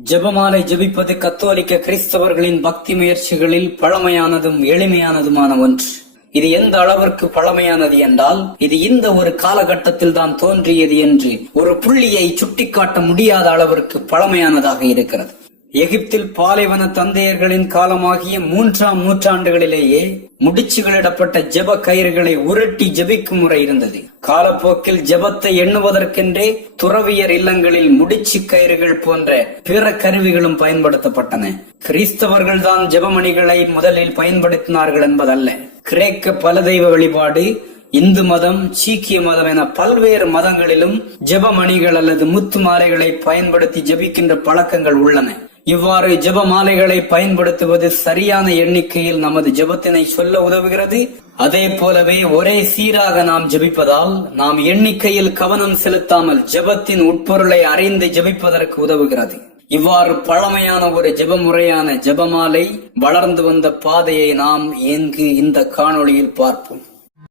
ஜெபமாலை ஜெபிப்பது கத்தோலிக்க கிறிஸ்தவர்களின் பக்தி முயற்சிகளில் பழமையானதும் எளிமையானதுமான ஒன்று. இது எந்த அளவிற்கு பழமையானது என்றால், இது இந்த ஒரு காலகட்டத்தில் தான் தோன்றியது என்று ஒரு புள்ளியை சுட்டிக்காட்ட முடியாத அளவிற்கு பழமையானதாக இருக்கிறது. எகிப்தில் பாலைவன தந்தையர்களின் காலமாகிய 3ஆம் நூற்றாண்டுகளிலேயே முடிச்சுகளிடப்பட்ட ஜெப கயிறுகளை உருட்டி ஜெபிக்கும் முறை இருந்தது. காலப்போக்கில் ஜெபத்தை எண்ணுவதற்கென்றே துறவியர் இல்லங்களில் முடிச்சு கயிறுகள் போன்ற பிற கருவிகளும் பயன்படுத்தப்பட்டன. கிறிஸ்தவர்கள் தான் ஜெபமணிகளை முதலில் பயன்படுத்தினார்கள் என்பதல்ல. கிரேக்க பலதெய்வ வழிபாடு, இந்து மதம், சீக்கிய மதம் என பல்வேறு மதங்களிலும் ஜெபமணிகள் அல்லது முத்து மாலைகளை பயன்படுத்தி ஜெபிக்கின்ற பழக்கங்கள் உள்ளன. இவ்வாறு ஜெப மாலைகளை பயன்படுத்துவது சரியான எண்ணிக்கையில் நமது ஜெபத்தினை சொல்ல உதவுகிறது. அதே போலவே ஒரே சீராக நாம் ஜெபிப்பதால் நாம் எண்ணிக்கையில் கவனம் செலுத்தாமல் ஜெபத்தின் உட்பொருளை அறிந்து ஜெபிப்பதற்கு உதவுகிறது. இவ்வாறு பழமையான ஒரு ஜெப முறையான ஜெபமாலை வளர்ந்து வந்த பாதையை நாம் இங்கு இந்த காணொளியில் பார்ப்போம்.